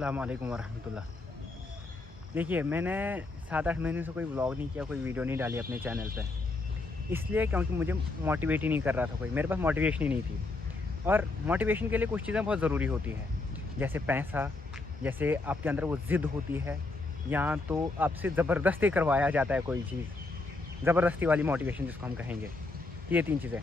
अस्सलामु अलैकुम वरहमतुल्लाह। देखिए, मैंने 7-8 महीने से कोई व्लॉग नहीं किया, कोई वीडियो नहीं डाली अपने चैनल पे, इसलिए क्योंकि मुझे मोटिवेट ही नहीं कर रहा था कोई, मेरे पास मोटिवेशन ही नहीं थी। और मोटिवेशन के लिए कुछ चीज़ें बहुत ज़रूरी होती है, जैसे पैसा, जैसे आपके अंदर वो ज़िद होती है, या तो आपसे ज़बरदस्ती करवाया जाता है कोई चीज़, ज़बरदस्ती वाली मोटिवेशन जिसको हम कहेंगे। ये 3 चीज़ें।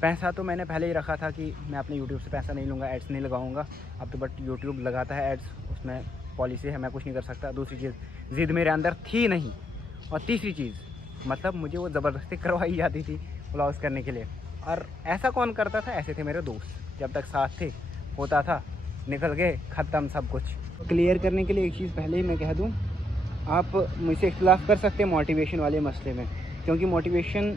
पैसा तो मैंने पहले ही रखा था कि मैं अपने यूट्यूब से पैसा नहीं लूँगा, एड्स नहीं लगाऊँगा। अब तो बट यूट्यूब लगाता है एड्स, उसमें पॉलिसी है, मैं कुछ नहीं कर सकता। दूसरी चीज़, ज़िद मेरे अंदर थी नहीं। और तीसरी चीज़, मतलब मुझे वो ज़बरदस्ती करवाई जाती थी व्लॉग्स करने के लिए। और ऐसा कौन करता था? ऐसे थे मेरे दोस्त, जब तक साथ थे होता था, निकल गए ख़त्म सब कुछ। क्लियर करने के लिए एक चीज़ पहले ही मैं कह दूँ, आप मुझसे इख्तिलाफ़ कर सकते हैं मोटिवेशन वाले मसले में, क्योंकि मोटिवेशन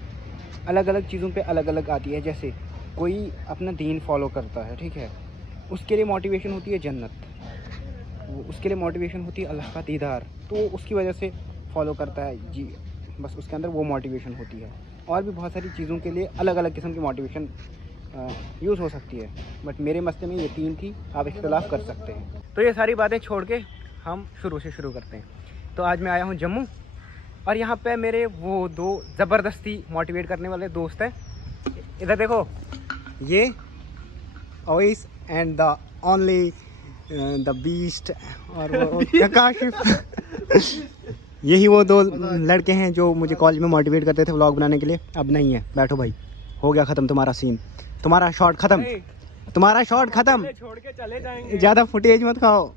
अलग अलग चीज़ों पे अलग अलग आती है। जैसे कोई अपना दीन फॉलो करता है, ठीक है, उसके लिए मोटिवेशन होती है जन्नत, उसके लिए मोटिवेशन होती है अल्लाह का दीदार, तो उसकी वजह से फॉलो करता है जी, बस उसके अंदर वो मोटिवेशन होती है। और भी बहुत सारी चीज़ों के लिए अलग अलग किस्म की मोटिवेशन यूज़ हो सकती है, बट मेरे मसले में ये 3 थी। आप इख्तिलाफ़ कर सकते हैं। तो ये सारी बातें छोड़ के हम शुरू करते हैं। तो आज मैं आया हूँ जम्मू, और यहाँ पे मेरे वो 2 ज़बरदस्ती मोटिवेट करने वाले दोस्त हैं। इधर देखो, ये ओइस and the only the beast, और वो काशिफ। यही वो 2 लड़के हैं जो मुझे कॉलेज में मोटिवेट करते थे व्लॉग बनाने के लिए। अब नहीं है, बैठो भाई, हो गया ख़त्म तुम्हारा सीन, तुम्हारा शॉट ख़त्म, तुम्हारा शॉट ख़त्म, छोड़ के चले जाएंगे। ज़्यादा फुटेज मत खाओ।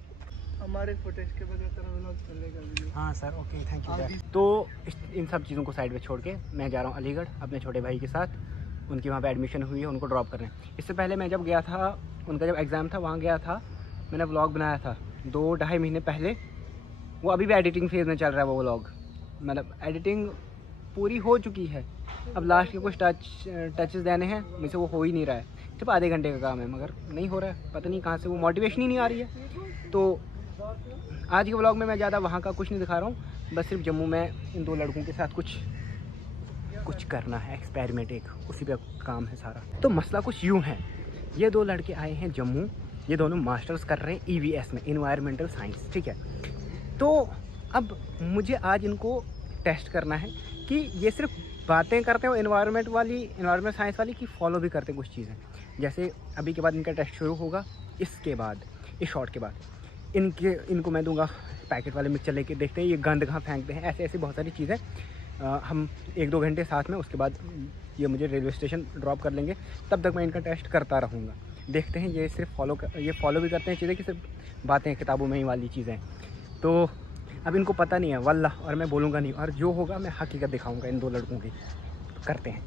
हमारे फुटेज के बगैर तेरा व्लॉग चलेगा भी। हाँ सर, ओके, थैंक यू। तो इन सब चीज़ों को साइड में छोड़ के मैं जा रहा हूँ अलीगढ़ अपने छोटे भाई के साथ। उनकी वहाँ पे एडमिशन हुई है, उनको ड्रॉप करने। इससे पहले मैं जब गया था, उनका जब एग्ज़ाम था, वहाँ गया था, मैंने व्लॉग बनाया था 2-2.5 महीने पहले। वो अभी भी एडिटिंग फेज़ में चल रहा है वो व्लॉग, मतलब एडिटिंग पूरी हो चुकी है, अब लास्ट के कुछ टचेस देने हैं, मुझसे वो हो ही नहीं रहा है। सिर्फ आधे घंटे का काम है, मगर नहीं हो रहा है, पता नहीं कहाँ से वो मोटिवेशन ही नहीं आ रही है। तो आज के व्लॉग में मैं ज़्यादा वहाँ का कुछ नहीं दिखा रहा हूँ, बस सिर्फ जम्मू में इन 2 लड़कों के साथ कुछ करना है, एक्सपेरिमेंट एक, उसी पे काम है सारा। तो मसला कुछ यूँ है, ये 2 लड़के आए हैं जम्मू, ये दोनों मास्टर्स कर रहे हैं EVS में, इन्वायरमेंटल साइंस, ठीक है। तो अब मुझे आज इनको टेस्ट करना है कि ये सिर्फ बातें करते हो इन्वायरमेंट साइंस वाली, कि फॉलो भी करते कुछ चीज़ें। जैसे अभी के बाद इनका टेस्ट शुरू होगा, इसके बाद, इस शॉट के बाद इनको मैं दूंगा पैकेट वाले मिक्सचर लेके, देखते हैं ये गंद कहाँ फेंकते हैं। ऐसे ऐसी बहुत सारी चीज़ें हम 1-2 घंटे साथ में, उसके बाद ये मुझे रेलवे स्टेशन ड्रॉप कर लेंगे, तब तक मैं इनका टेस्ट करता रहूँगा। देखते हैं ये सिर्फ ये फॉलो भी करते हैं चीज़ें, कि सिर्फ बातें किताबों में ही वाली चीज़ें। तो अब इनको पता नहीं है वल्लाह, और मैं बोलूँगा नहीं, और जो होगा मैं हकीकत दिखाऊँगा इन 2 लड़कों की। करते हैं।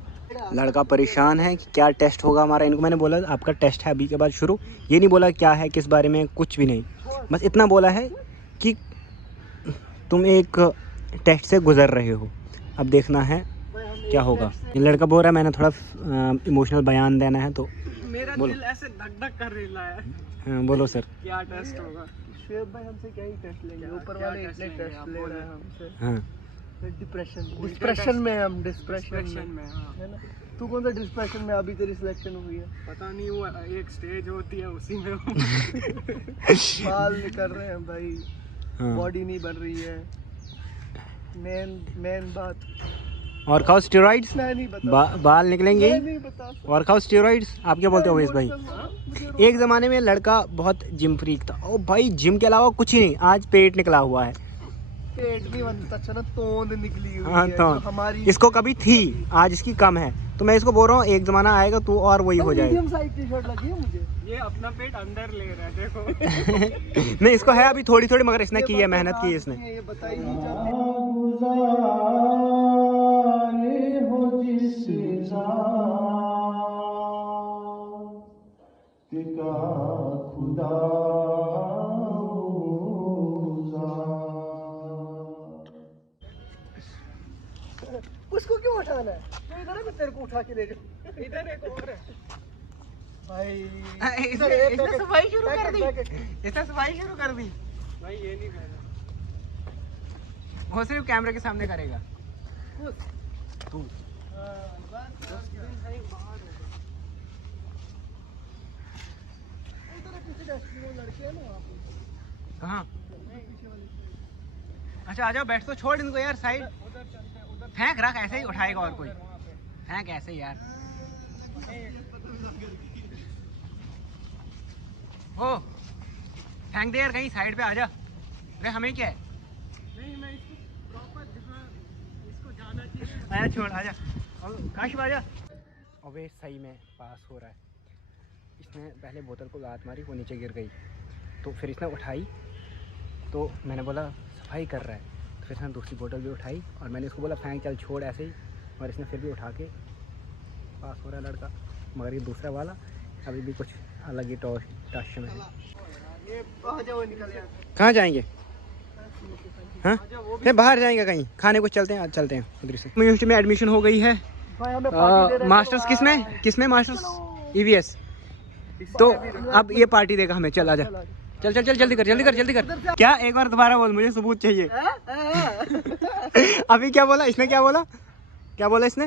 लड़का परेशान है कि क्या टेस्ट होगा हमारा। इनको मैंने बोला आपका टेस्ट है अभी के बाद शुरू, ये नहीं बोला क्या है, किस बारे में, कुछ भी नहीं, बस इतना बोला है कि तुम एक टेस्ट से गुजर रहे हो, अब देखना है क्या होगा। ये लड़का बोल रहा है मैंने थोड़ा इमोशनल बयान देना है, तो मेरा दिल ऐसे धक धक कर रहा है। हाँ बोलो सर, क्या टेस्ट होगा? शुएब भाई हमसे क्या ही टेस्ट लेंगे, ऊपर वाले इतने टेस्ट ले रहे हैं हमसे। हाँ डिस्प्रेशन में है हम, डिस्प्रेशन में, है ना। तू कौन सा डिस्प्रेशन में? अभी तेरी सिलेक्शन हुई है, पता नहीं, वो एक स्टेज होती है उसी में बाल निकल रहे हैं भाई, बॉडी नहीं बन रही है, मेन बात। और खाओ स्टेरॉइड्स, मैं नहीं बता, बाल निकलेंगे, नहीं बता। और खाओ स्टेरॉइड्स। आप क्या बोलते हो अवैस भाई? एक ज़माने में लड़का बहुत जिम फ्रीक था, ओ भाई जिम के अलावा कुछ ही नहीं, आज पेट निकला हुआ है। पेट नहीं बनता, अच्छा ना, तोंद निकली हुई हाँ, है, तो हमारी इसको कभी थी, आज इसकी कम है। तो मैं इसको बोल रहा हूँ एक ज़माना आएगा तो और वही हो जाएगा। मीडियम साइज टी-शर्ट लगी है मुझे, ये अपना पेट अंदर ले रहा है, देखो। नहीं इसको है अभी थोड़ी थोड़ी, मगर इसने की है, मेहनत की है इसने। ये बताई नहीं जाती। उसको क्यों उठाना है? तो इधर है, मैं तेरे को उठा के ले जाऊं। इधर एक और है भाई, इसने सफाई शुरू कर दी, इसने सफाई शुरू कर दी भाई। ये नहीं कर रहा, वो सिर्फ कैमरे के सामने करेगा तू। लड़के हैं ना वहाँ पे। कहाँ? अच्छा आ जाओ, बैठ तो, छोड़ इनको यार साइड। फेंक रख, ऐसे ही उठाएगा और कोई, फेंक ऐसे ही यार। ओ फेंक दे यार कहीं साइड पे, आ जा। अरे हमें क्या है? नहीं मैं इसको प्रॉपर जहाँ इसको जाना चाहिए। आजा छोड़, आजा काशिफ आजा। अबे सही में पास हो रहा है। इसने पहले बोतल को लात मारी, वो नीचे गिर गई, तो फिर इसने उठाई, तो मैंने बोला सफाई कर रहा है, तो फिर इसने दूसरी बोतल भी उठाई और मैंने इसको बोला फेंक चल छोड़ ऐसे ही, और इसने फिर भी उठा के पास हो रहा है लड़का। मगर ये दूसरा वाला अभी भी कुछ अलग ही टॉश में है। ये आ जाओ, निकल यार। कहाँ जाएंगे? हाँ नहीं, बाहर जाएंगे कहीं खाने कुछ, चलते हैं आज, चलते हैं उधर से। यूनिवर्सिटी में एडमिशन हो गई है। भाई हमें पार्टी दे रहे हैं, मास्टर्स किसमें मास्टर्स EVS। तो अब ये पार्टी देगा हमें। चल आजा, चल चल चल, जल्दी कर। क्या एक बार दोबारा बोल, मुझे सबूत चाहिए। अभी क्या बोला इसने? क्या बोला इसने?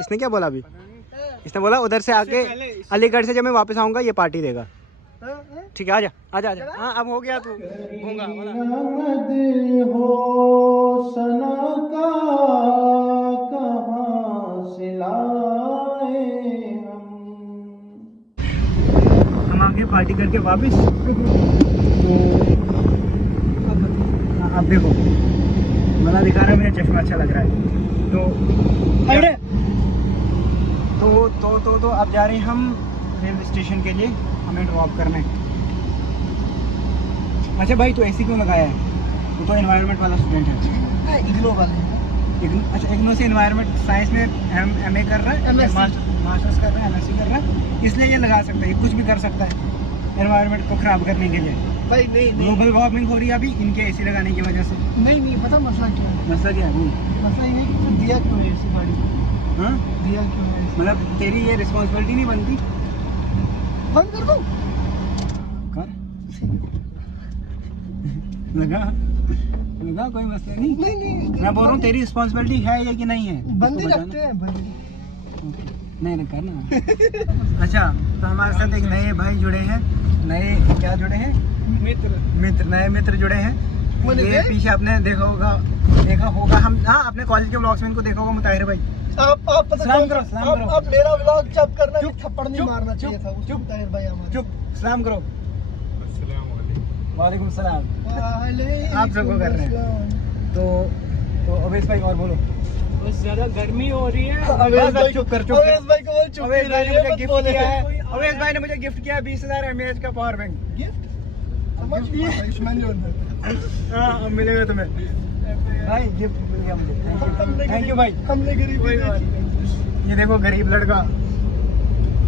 इसने क्या बोला अभी? इसने बोला उधर से आके अलीगढ़ से जब मैं वापस आऊंगा ये पार्टी देगा। ठीक है आजा। हाँ अब हो गया, तू गूंगा बोला। हम आगे पार्टी करके वापस, तो अब देखो मला दिखा रहा है, मेरा चश्मा अच्छा लग रहा है। तो अब जा रहे हैं हम रेलवे स्टेशन के लिए, हमें ड्रॉप करना है। अच्छा भाई तो ऐसी क्यों लगाया है? तो एनवायरनमेंट वाला स्टूडेंट है, इग्नो वाले। अच्छा इग्नो से एनवायरनमेंट साइंस में MA कर रहा है, मास्टर्स कर रहा है, MSc कर रहा है, इसलिए ये लगा सकता है, ये कुछ भी कर सकता है एनवायरनमेंट को खराब करने के लिए। भाई नहीं ग्लोबल वार्मिंग हो रही है अभी इनके AC लगाने की वजह से। नहीं पता मसला क्या है। मसला क्या है? मसला ये है कि फिर दिया क्यों है ऐसी गाड़ी को? हाँ दिया क्यों है? मतलब तेरी ये रिस्पॉन्सिबिलिटी नहीं बनती? बंद कर दो। कर लगा कोई मसला नहीं। नहीं मैं बोल रहा हूँ तेरी रिस्पॉन्सिबिलिटी है या कि नहीं है? बंद ही इसको रखते हैं, बंद ही। नहीं करना। अच्छा तो हमारे साथ एक नए भाई जुड़े हैं, नए क्या जुड़े हैं? नए मित्र जुड़े हैं। ये पीछे आपने देखा होगा हम, हाँ अपने कॉलेज के व्लॉग्स में इनको देखा होगा, मुताहिर भाई। आप सलाम करो। अब मेरा व्लॉग जब करना चुप, थप्पड़ नहीं चुप, मारना चुप, चाहिए था उसको। चुप। मुताहिर भाई हमारे। चुप, सलाम करो। वालेकुम सलाम। आप सबको कर रहे हैं। तो अवेश भाई और बोलो। बस ज्यादा गर्मी हो रही है। अवेश भाई चुप कर। अवेश भाई को बोल, चुप अवेश भाई ने मुझे मत गिफ्ट बोले। किया है। अवेश भाई ने मुझे गिफ्ट किया 20,000 mAh का पावर बैंक। हाँ अब मिलेगा तुम्हें भाई, गिफ्ट मिल गया मुझे। थैंक यू भाई। हमने गरीबी देखी। ये देखो गरीब लड़का,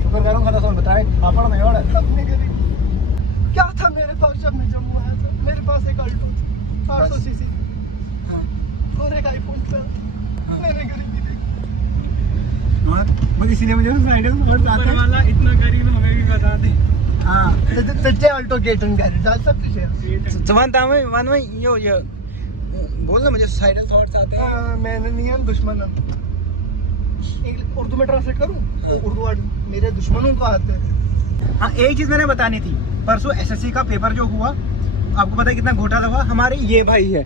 शुक्र करो खदा सोन बताए पापड़ में और हमने गरीबी। क्या था मेरे पास जब मैं जम्मू आया था? मेरे पास एक अल्टो थी 800 सीसी और एक आईफोन 12। मैंने गरीबी देखी। बस इसीलिए मुझे साइड वाला इतना गरीब हमें भी बता दे। हाँ सच्चे अल्टो गेटन गैरेज डाल सकते हैं। जवान था मैं वन में यो बोल ना, मुझे सुसाइडल थॉट्स आते हैं। मैंने नहीं है दुश्मन। उर्दू में ट्रांसलेट करूँ? उर्दू वर्ड मेरे दुश्मनों को आते हैं। हाँ एक चीज मैंने बतानी थी, परसों SSC का पेपर जो हुआ, आपको पता है कितना घोटाला हुआ। हमारे ये भाई है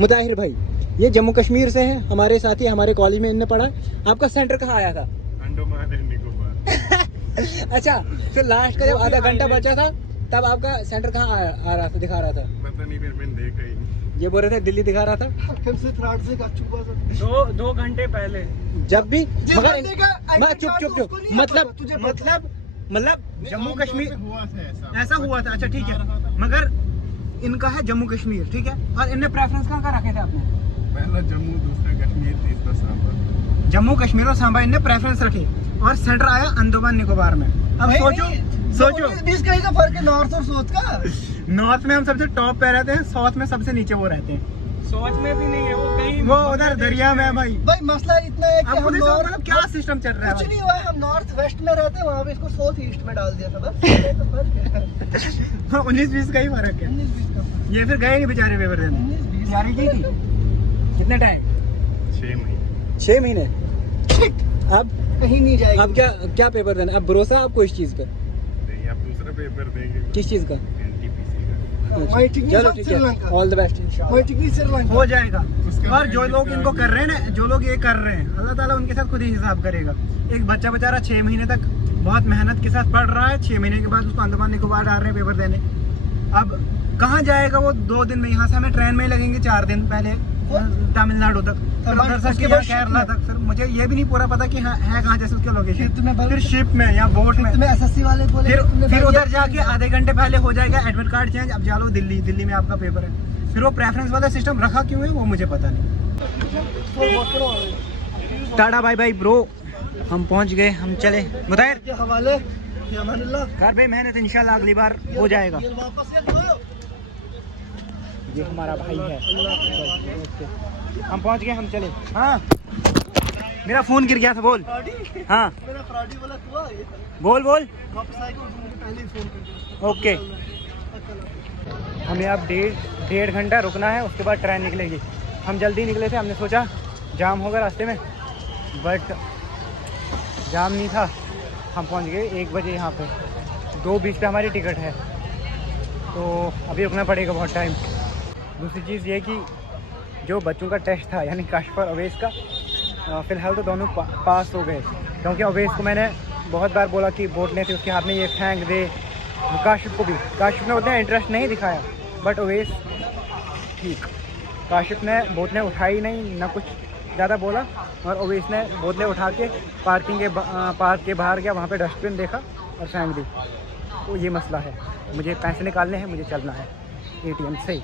मुताहिर भाई, ये जम्मू कश्मीर से हैं, हमारे साथी, हमारे कॉलेज में इनने पढ़ा। आपका सेंटर कहाँ आया था? अंडमान एंड निकोबार। अच्छा फिर लास्ट का जब आधा घंटा बचा था तब आपका सेंटर कहाँ आ रहा था, दिखा रहा था? पता नहीं, फिर मैंने देखा ही नहीं। ये बोल रहे थे दिल्ली दिखा रहा था। फिर से फ्रॉड से का चुका 2 घंटे पहले जब भी मगर चुप मतलब जम्मू कश्मीर हुआ था ऐसा हुआ था। अच्छा ठीक है, मगर इनका है जम्मू कश्मीर, ठीक है, और इनने प्रेफरेंस कहाँ रखे थे आपने? पहला जम्मू, दूसरा कश्मीर, तीसरा सांबा। जम्मू कश्मीर और सांबा इनने प्रेफरेंस रखे और सेंटर आया अंडमान निकोबार में। अब सोचो 20 कहीं का फर्क है नॉर्थ और साउथ का। नॉर्थ में हम सबसे टॉप पे रहते हैं, साउथ में सबसे नीचे वो रहते हैं। सोच में भी नहीं है वो, कहीं वो उधर दरिया में है भाई। भाई मसला इतना है कि आपको हम देखो नॉर्थ मतलब क्या सिस्टम चल रहा है कुछ भाई। नहीं हुआ है, हम नॉर्थ वेस्ट में रहते हैं, वहाँ पे इसको साउथ ईस्ट में डाल दिया था बस। ये तो फर्क है। 19-20 का ही फर्क है। 19-20 का। ये फिर गए नहीं बेचारे पेपर देने। 19-20 तैयारी की थी कितने टाइम? 6 महीने। अब कहीं नहीं जाएगी। अब क्या पेपर देना? अब भरोसा आपको इस चीज पे? नहीं, आप दूसरा पेपर देंगे। किस चीज का? NTPC का। माय टिकनी चलो ठीक है, श्रीलंका, ऑल द बेस्ट इंशाल्लाह माय टिकनी श्रीलंका हो जाएगा। उसके और बाद जो edit लोग करना इनको है। कर रहे हैं ना, जो लोग ये कर रहे हैं, अल्लाह ताला उनके साथ खुद ही हिसाब करेगा। एक बच्चा बेचारा 6 महीने तक बहुत मेहनत के साथ पढ़ रहा है, 6 महीने के बाद उसको अंडमान निकोबार डाल रहे हैं पेपर देने। अब कहाँ जाएगा वो 2 दिन में? यहाँ से हमें ट्रेन में ही लगेंगे 4 दिन, पहले तमिलनाडु तक, फिर उधर से उसके के बाद बाद ship केरला में। तक। फिर मुझे ये भी नहीं पूरा पता कि है कहाँ जैसे उसके फिर लोकेशन, तुम्हें फिर शिप में या बोट में, तुम्हें एसएससी वाले बोले फिर तुमने फिर भाई उधर ये- जाके आधे घंटे पहले हो जाएगा एडमिट कार्ड चेंज, अब जा लो दिल्ली, दिल्ली में आपका पेपर है। फिर वो प्रेफरेंस वाला सिस्टम रखा क्यों है वो मुझे पता नहीं। टाटा बाय बाय ब्रो, हम पहुंच गए, हम चले मुताहिर के हवाले या अमानुल्लाह घर पे मेहनत इंशाल्लाह अगली बार हो जाएगा। ये वापस ये लो। ये हमारा भाई है, हम पहुंच गए, हम चले। हाँ मेरा फोन गिर गया था, बोल। फ्रॉडी हाँ मेरा फ्रॉडी वाला हुआ ये बोल बोल। वापस आएगा उस दिन पहले ही फोन कर दिया। ओके, हमें अब डेढ़ घंटा रुकना है, उसके बाद ट्रेन निकलेगी। हम जल्दी निकले थे, हमने सोचा जाम होगा रास्ते में, बट जाम नहीं था। हम पहुंच गए 1 बजे यहाँ पे, 2:20 पे हमारी टिकट है, तो अभी रुकना पड़ेगा बहुत टाइम। दूसरी चीज़ ये कि जो बच्चों का टेस्ट था, यानी काशिफ और अवैस का, फ़िलहाल तो दोनों पास हो गए, क्योंकि अवैस को मैंने बहुत बार बोला कि बोतलें थी उसके हाथ में, ये फेंक दे। काशिफ को भी, काशिफ ने उतना इंटरेस्ट नहीं दिखाया, बट अवैस ठीक। काशिफ ने बोतलें उठाई नहीं, ना कुछ ज़्यादा बोला, और अवैस ने बोतलें उठा के पार्क के बाहर गया, वहाँ पे डस्टबिन देखा और फेंक दी। तो ये मसला है, मुझे पैसे निकालने हैं, मुझे चलना है ATM से।